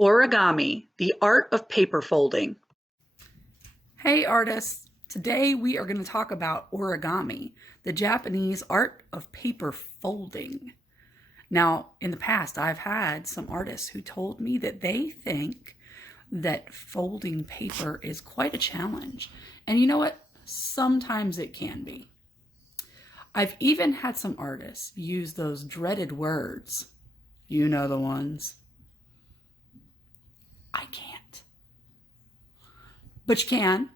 Origami, the art of paper folding. Hey artists! Today we are going to talk about origami, the Japanese art of paper folding. Now, in the past, I've had some artists who told me that they think that folding paper is quite a challenge. And you know what? Sometimes it can be. I've even had some artists use those dreaded words. You know the ones. I can't. But you can,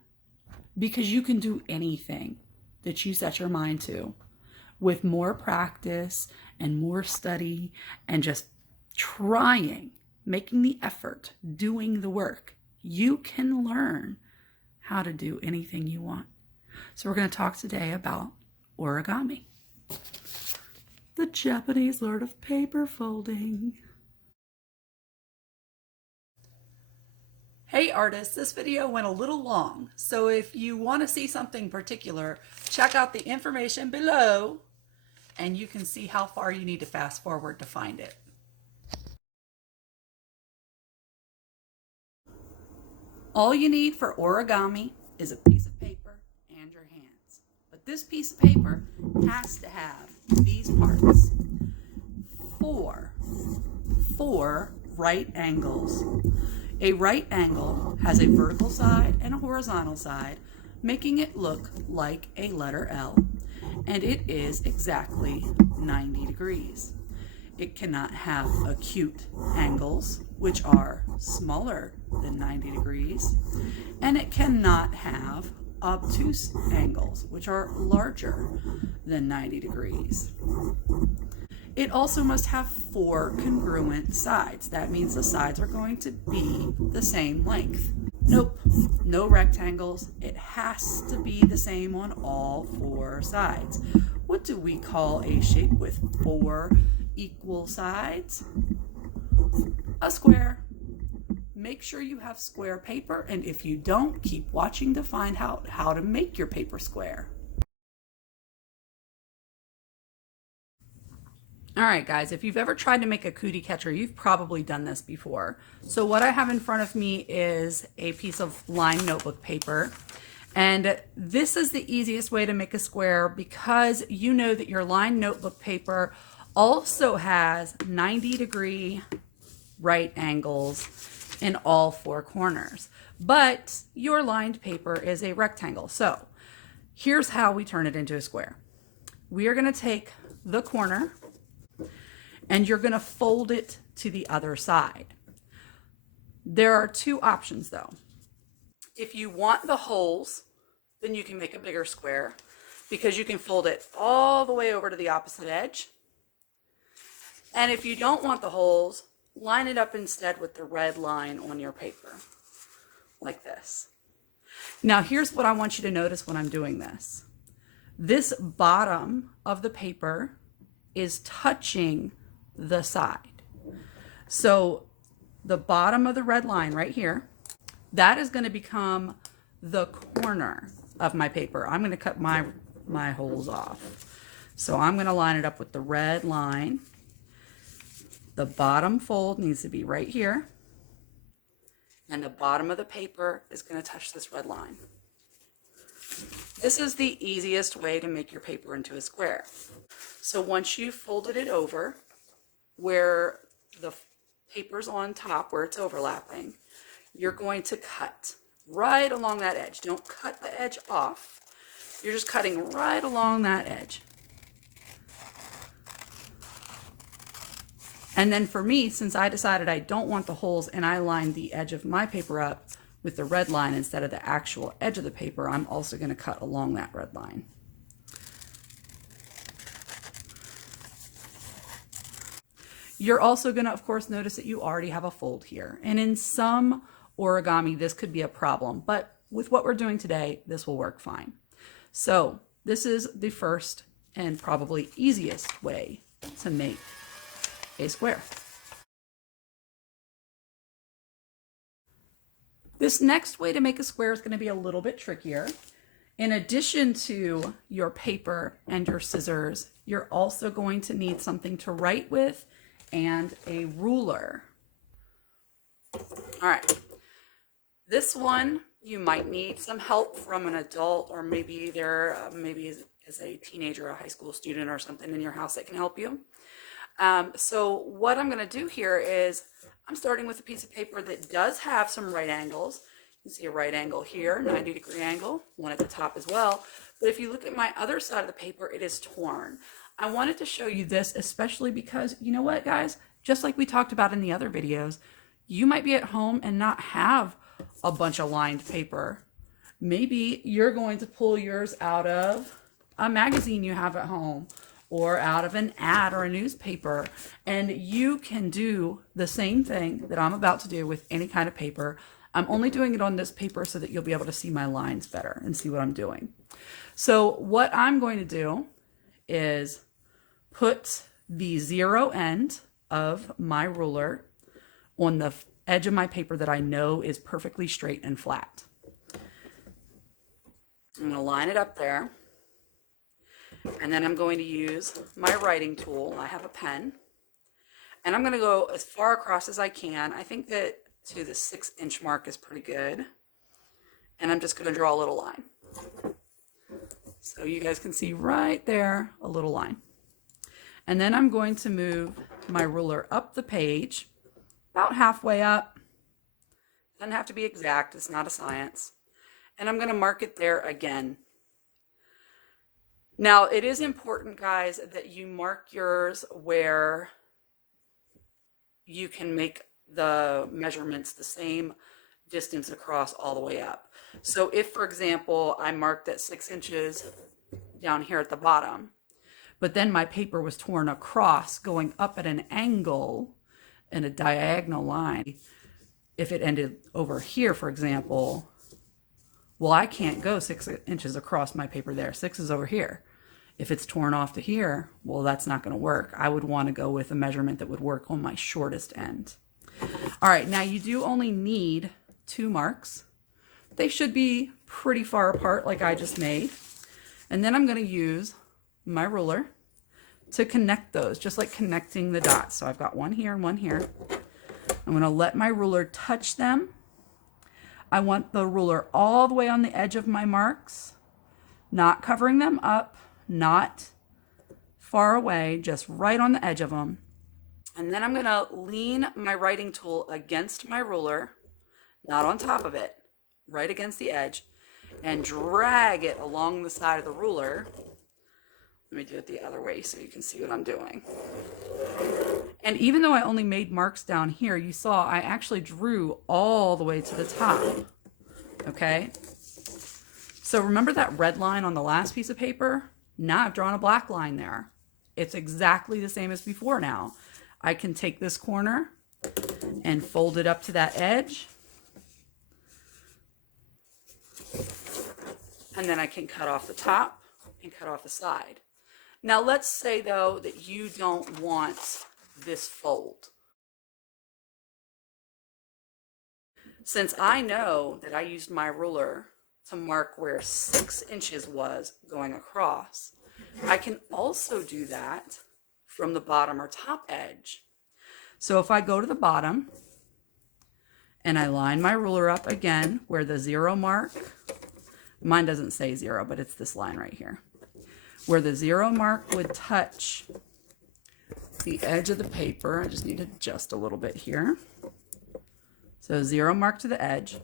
because you can do anything that you set your mind to with more practice and more study and just trying, making the effort, doing the work. You can learn how to do anything you want. So we're going to talk today about origami, the Japanese art of paper folding. Hey artists, this video went a little long, so if you want to see something particular, check out the information below and you can see how far you need to fast forward to find it. All you need for origami is a piece of paper and your hands. But this piece of paper has to have these parts. Four right angles. A right angle has a vertical side and a horizontal side, making it look like a letter L, and it is exactly 90 degrees. It cannot have acute angles, which are smaller than 90 degrees, and it cannot have obtuse angles, which are larger than 90 degrees. It also must have 4 congruent sides. That means the sides are going to be the same length. Nope, no rectangles. It has to be the same on all 4 sides. What do we call a shape with 4 equal sides? A square. Make sure you have square paper, and if you don't, keep watching to find out how to make your paper square. All right, guys, if you've ever tried to make a cootie catcher, you've probably done this before. So what I have in front of me is a piece of lined notebook paper. And this is the easiest way to make a square because you know that your lined notebook paper also has 90-degree right angles in all 4 corners. But your lined paper is a rectangle. So here's how we turn it into a square. We are going to take the corner and you're going to fold it to the other side. There are 2 options though. If you want the holes, then you can make a bigger square because you can fold it all the way over to the opposite edge. And if you don't want the holes, line it up instead with the red line on your paper, like this. Now here's what I want you to notice when I'm doing this. This bottom of the paper is touching the side. So the bottom of the red line right here, that is going to become the corner of my paper. I'm going to cut my holes off. So I'm going to line it up with the red line. The bottom fold needs to be right here. And the bottom of the paper is going to touch this red line. This is the easiest way to make your paper into a square. So once you've folded it over, where the paper's on top, where it's overlapping, you're going to cut right along that edge. Don't cut the edge off. You're just cutting right along that edge. And then for me, since I decided I don't want the holes and I lined the edge of my paper up with the red line instead of the actual edge of the paper, I'm also going to cut along that red line. You're also going to, of course, notice that you already have a fold here. And in some origami, this could be a problem. But with what we're doing today, this will work fine. So this is the first and probably easiest way to make a square. This next way to make a square is going to be a little bit trickier. In addition to your paper and your scissors, you're also going to need something to write with and a ruler. All right, this one you might need some help from an adult, or maybe there, maybe as a teenager or a high school student or something in your house that can help you. So what I'm going to do here is I'm starting with a piece of paper that does have some right angles. You can see a right angle here, 90-degree angle, one at the top as well. But if you look at my other side of the paper, it is torn. I wanted to show you this, especially because, you know what, guys? Just like we talked about in the other videos, you might be at home and not have a bunch of lined paper. Maybe you're going to pull yours out of a magazine you have at home, or out of an ad or a newspaper, and you can do the same thing that I'm about to do with any kind of paper. I'm only doing it on this paper so that you'll be able to see my lines better and see what I'm doing. So what I'm going to do is put the zero end of my ruler on the edge of my paper that I know is perfectly straight and flat. I'm going to line it up there. And then I'm going to use my writing tool. I have a pen. And I'm going to go as far across as I can. I think that to the 6-inch mark is pretty good. And I'm just going to draw a little line. So you guys can see right there, a little line. And then I'm going to move my ruler up the page, about halfway up. Doesn't have to be exact, it's not a science. And I'm going to mark it there again. Now, it is important, guys, that you mark yours where you can make the measurements the same distance across all the way up. So if, for example, I marked at 6 inches down here at the bottom, but then my paper was torn across going up at an angle in a diagonal line, if it ended over here, for example, well, I can't go 6 inches across my paper there. 6 is over here. If it's torn off to here, well, that's not going to work. I would want to go with a measurement that would work on my shortest end. All right, now you do only need 2 marks. They should be pretty far apart like I just made. And then I'm going to use my ruler to connect those, just like connecting the dots. So I've got one here and one here. I'm going to let my ruler touch them. I want the ruler all the way on the edge of my marks, not covering them up, not far away, just right on the edge of them. And then I'm going to lean my writing tool against my ruler, not on top of it, right against the edge, and drag it along the side of the ruler. Let me do it the other way so you can see what I'm doing. And even though I only made marks down here, you saw I actually drew all the way to the top. Okay? So remember that red line on the last piece of paper? Now I've drawn a black line there. It's exactly the same as before now. I can take this corner and fold it up to that edge. And then I can cut off the top and cut off the side. Now let's say though that you don't want this fold. Since I know that I used my ruler to mark where 6 inches was going across, I can also do that from the bottom or top edge. So if I go to the bottom and I line my ruler up again where the 0 mark, mine doesn't say 0, but it's this line right here, where the 0 mark would touch the edge of the paper. I just need to adjust a little bit here. So 0 mark to the edge.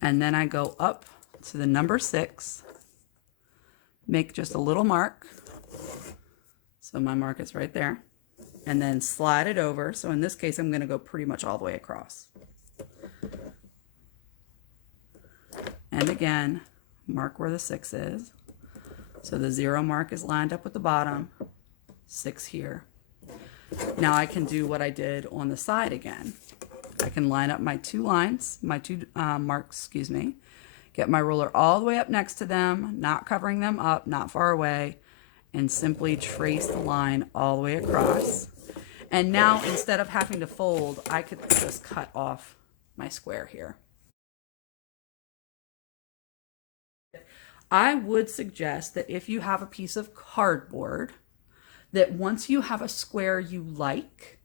And then I go up to the number 6, make just a little mark. So my mark is right there. And then slide it over. So in this case, I'm going to go pretty much all the way across. And again, mark where the 6 is. So the 0 mark is lined up with the bottom, 6 here. Now I can do what I did on the side again. I can line up my 2 lines, my 2 marks, get my ruler all the way up next to them, not covering them up, not far away, and simply trace the line all the way across. And now instead of having to fold, I could just cut off my square here. I would suggest that if you have a piece of cardboard, that once you have a square you like,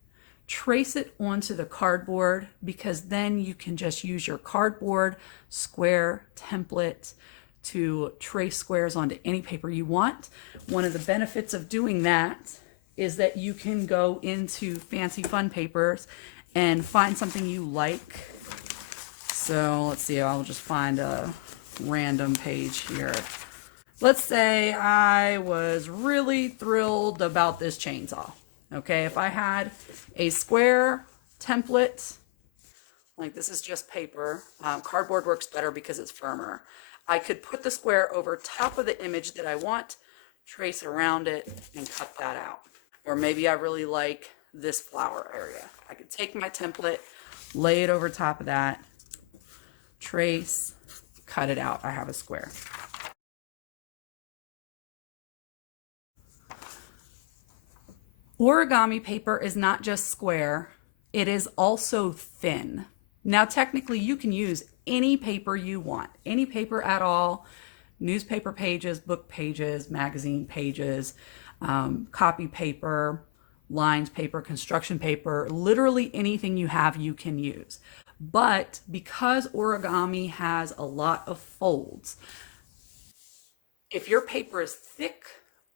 trace it onto the cardboard, because then you can just use your cardboard square template to trace squares onto any paper you want. One of the benefits of doing that is that you can go into fancy fun papers and find something you like. So let's see, I'll just find a random page here. Let's say I was really thrilled about this chainsaw. Okay, if I had a square template, like this is just paper, cardboard works better because it's firmer. I could put the square over top of the image that I want, trace around it, and cut that out. Or maybe I really like this flower area. I could take my template, lay it over top of that, trace, cut it out. I have a square. Origami paper is not just square, it is also thin. Now, technically, you can use any paper you want, any paper at all, newspaper pages, book pages, magazine pages, copy paper, lined paper, construction paper, literally anything you have you can use. But because origami has a lot of folds, if your paper is thick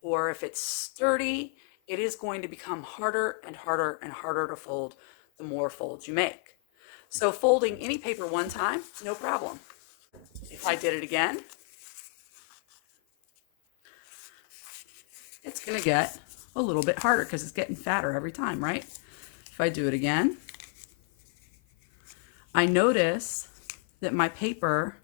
or if it's sturdy, it is going to become harder and harder and harder to fold the more folds you make. So folding any paper one time, no problem. If I did it again, it's going to get a little bit harder because it's getting fatter every time, right? If I do it again, I notice that my paper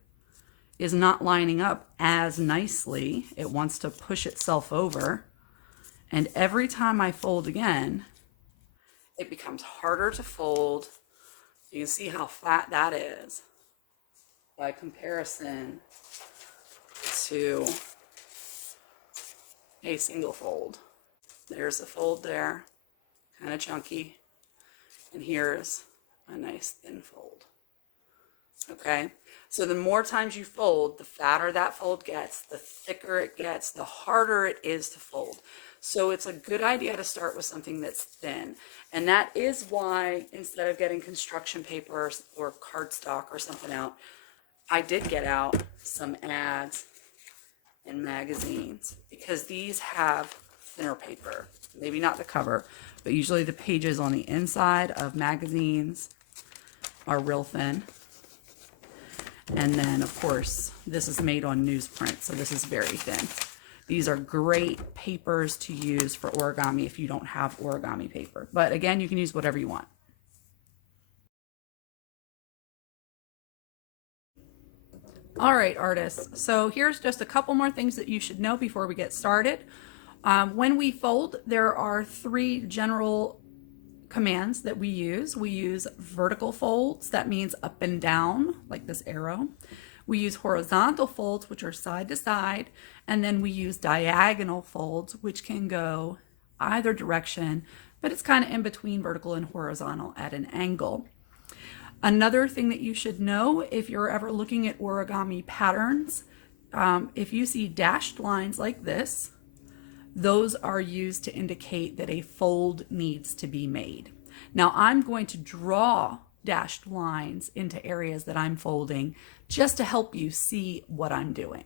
is not lining up as nicely. It wants to push itself over. And every time I fold again, it becomes harder to fold. You can see how fat that is by comparison to a single fold. There's a fold there, kind of chunky, and here's a nice thin fold. Okay, so the more times you fold, the fatter that fold gets, the thicker it gets, the harder it is to fold. So it's a good idea to start with something that's thin. And that is why, instead of getting construction paper or cardstock or something out, I did get out some ads and magazines, because these have thinner paper. Maybe not the cover, but usually the pages on the inside of magazines are real thin. And then, of course, this is made on newsprint, so this is very thin. These are great papers to use for origami if you don't have origami paper. But again, you can use whatever you want. All right, artists. So here's just a couple more things that you should know before we get started. When we fold, there are 3 general commands that we use. We use vertical folds, that means up and down, like this arrow. We use horizontal folds, which are side to side, and then we use diagonal folds, which can go either direction, but it's kind of in between vertical and horizontal at an angle. Another thing that you should know, if you're ever looking at origami patterns, if you see dashed lines like this, those are used to indicate that a fold needs to be made. Now I'm going to draw dashed lines into areas that I'm folding just to help you see what I'm doing.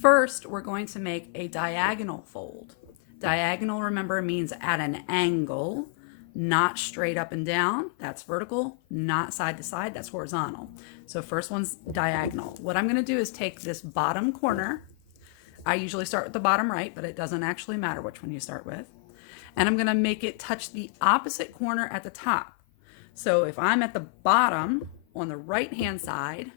First, we're going to make a diagonal fold. Diagonal, remember, means at an angle, not straight up and down, that's vertical, not side to side, that's horizontal. So first one's diagonal. What I'm going to do is take this bottom corner. I usually start with the bottom right, but it doesn't actually matter which one you start with. And I'm going to make it touch the opposite corner at the top. So if I'm at the bottom on the right hand side,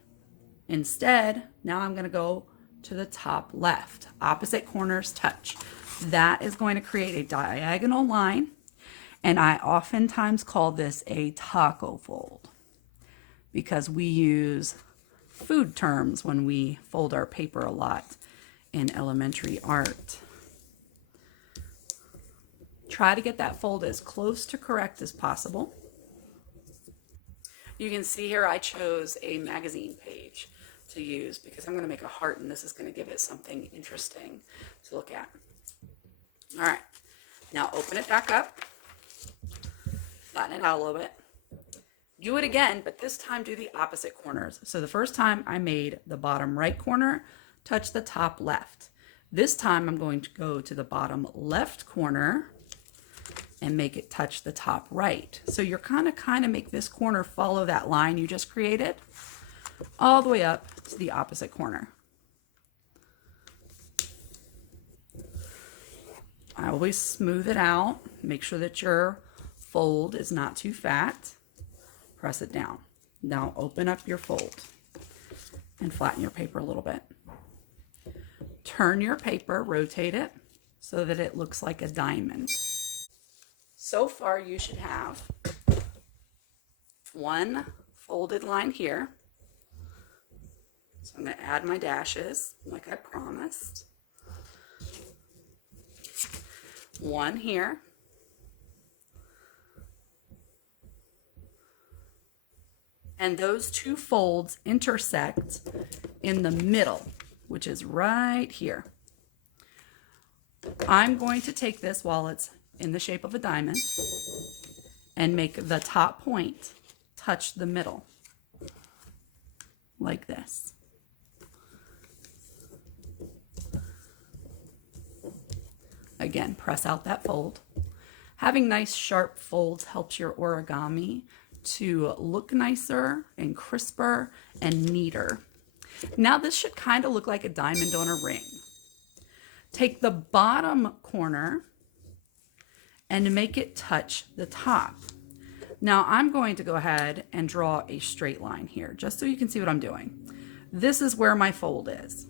instead, now I'm going to go to the top left. Opposite corners touch. That is going to create a diagonal line. And I oftentimes call this a taco fold because we use food terms when we fold our paper a lot in elementary art. Try to get that fold as close to correct as possible. You can see here I chose a magazine page to use because I'm going to make a heart, and this is going to give it something interesting to look at. All right, now open it back up, flatten it out a little bit. Do it again, but this time do the opposite corners. So the first time I made the bottom right corner touch the top left. This time I'm going to go to the bottom left corner and make it touch the top right. So you're kind of make this corner follow that line you just created all the way up to the opposite corner. I always smooth it out. Make sure that your fold is not too fat. Press it down. Now open up your fold and flatten your paper a little bit. Turn your paper, rotate it so that it looks like a diamond. So far you should have one folded line here. So I'm going to add my dashes like I promised. One here. And those two folds intersect in the middle, which is right here. I'm going to take this while it's in the shape of a diamond and make the top point touch the middle like this. Again, press out that fold. Having nice sharp folds helps your origami to look nicer and crisper and neater. Now this should kind of look like a diamond on a ring. Take the bottom corner and make it touch the top. Now I'm going to go ahead and draw a straight line here just so you can see what I'm doing. This is where my fold is.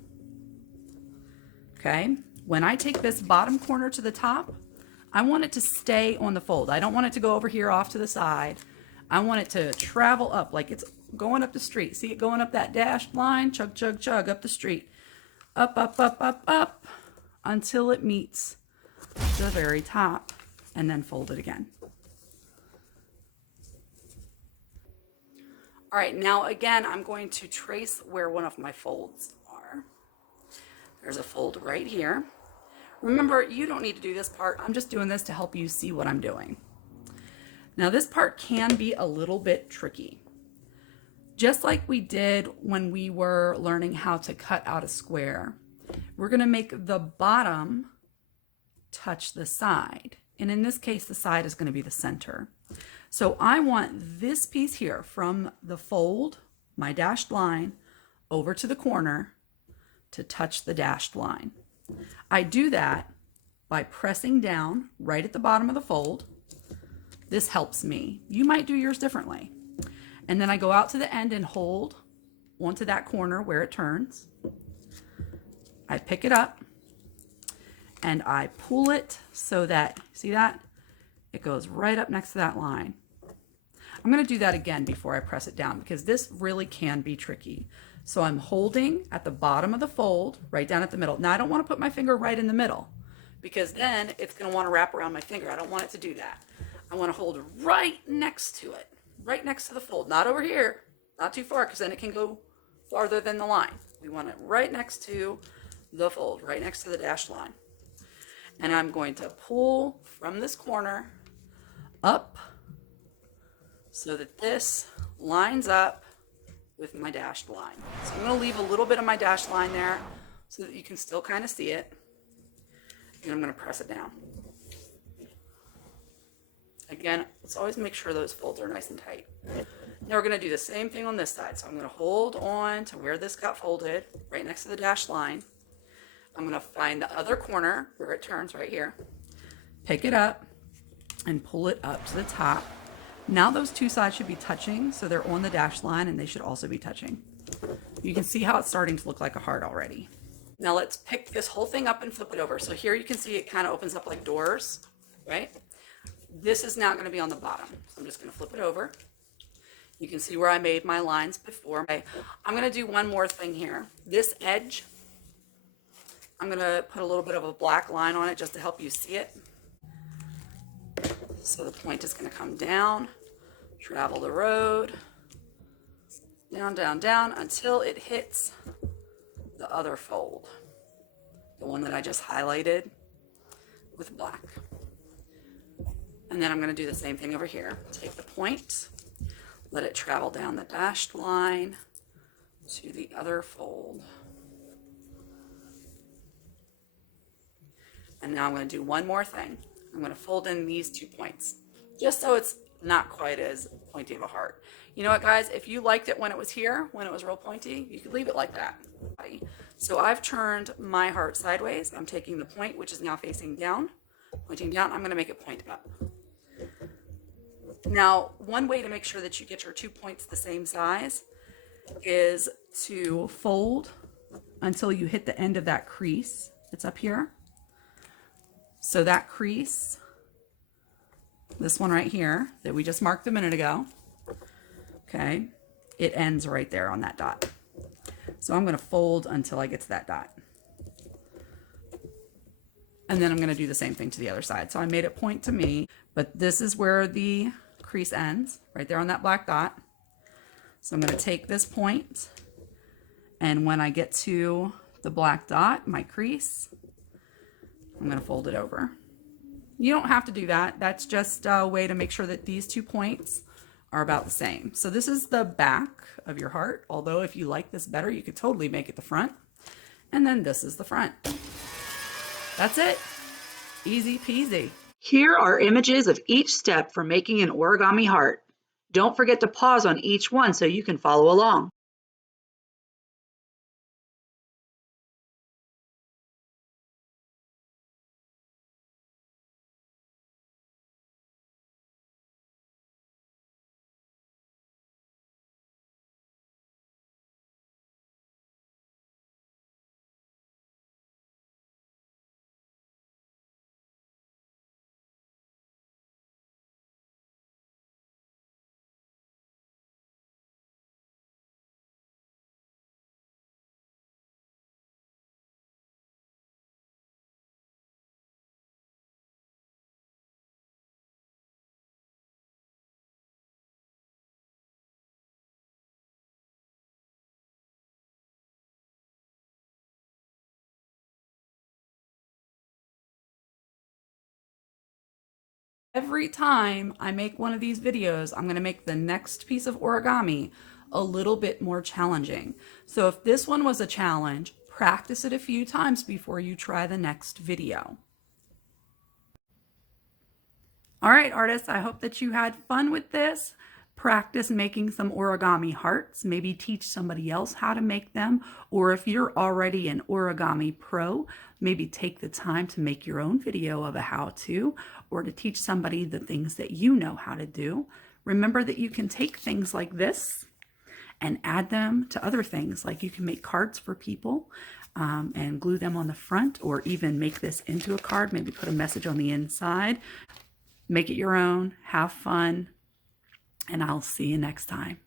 Okay, when I take this bottom corner to the top, I want it to stay on the fold. I don't want it to go over here off to the side. I want it to travel up like it's going up the street. See it going up that dashed line? Chug, chug, chug up the street. Up, up, up, up, up until it meets the very top, and then fold it again. All right, now again, I'm going to trace where one of my folds are. There's a fold right here. Remember, you don't need to do this part. I'm just doing this to help you see what I'm doing. Now this part can be a little bit tricky. Just like we did when we were learning how to cut out a square, we're going to make the bottom touch the side. And in this case, the side is going to be the center. So I want this piece here from the fold, my dashed line, over to the corner to touch the dashed line. I do that by pressing down right at the bottom of the fold. This helps me. You might do yours differently. And then I go out to the end and hold onto that corner where it turns. I pick it up and I pull it so that, see that? It goes right up next to that line. I'm going to do that again before I press it down because this really can be tricky. So I'm holding at the bottom of the fold, right down at the middle. Now I don't want to put my finger right in the middle because then it's going to want to wrap around my finger. I don't want it to do that. I want to hold right next to it, right next to the fold, not over here, not too far because then it can go farther than the line. We want it right next to the fold, right next to the dashed line. And I'm going to pull from this corner up so that this lines up with my dashed line. So I'm going to leave a little bit of my dashed line there so that you can still kind of see it. And I'm going to press it down. Again, let's always make sure those folds are nice and tight. Now we're going to do the same thing on this side. So I'm going to hold on to where this got folded, right next to the dashed line. I'm going to find the other corner where it turns right here, pick it up and pull it up to the top. Now those two sides should be touching, so they're on the dashed line and they should also be touching. You can see how it's starting to look like a heart already. Now let's pick this whole thing up and flip it over. So here you can see it kind of opens up like doors, right? This is now going to be on the bottom. So I'm just going to flip it over. You can see where I made my lines before. I'm going to do one more thing here. This edge, I'm going to put a little bit of a black line on it just to help you see it. So the point is going to come down, travel the road, down, down, down until it hits the other fold, the one that I just highlighted with black. And then I'm going to do the same thing over here. Take the point, let it travel down the dashed line to the other fold. And now I'm going to do one more thing. I'm going to fold in these 2 points, just so it's not quite as pointy of a heart. You know what, guys? If you liked it when it was here, when it was real pointy, you could leave it like that. So I've turned my heart sideways. I'm taking the point, which is now facing down, pointing down. I'm going to make it point up. Now, one way to make sure that you get your 2 points the same size is to fold until you hit the end of that crease that's up here. So that crease, this one right here that we just marked a minute ago, okay, it ends right there on that dot. So I'm going to fold until I get to that dot. And then I'm going to do the same thing to the other side. So I made it point to me, but this is where the crease ends, right there on that black dot. So I'm going to take this point, and when I get to the black dot, my crease, I'm going to fold it over. You don't have to do that. That's just a way to make sure that these 2 points are about the same. So this is the back of your heart, although if you like this better, you could totally make it the front. And then this is the front. That's it. Easy peasy. Here are images of each step for making an origami heart. Don't forget to pause on each one so you can follow along. Every time I make one of these videos, I'm going to make the next piece of origami a little bit more challenging. So if this one was a challenge, practice it a few times before you try the next video. All right, artists, I hope that you had fun with this. Practice making some origami hearts, maybe teach somebody else how to make them, or if you're already an origami pro, maybe take the time to make your own video of a how-to, or to teach somebody the things that you know how to do. Remember that you can take things like this and add them to other things, like you can make cards for people and glue them on the front, or even make this into a card, maybe put a message on the inside. Make it your own, have fun, and I'll see you next time.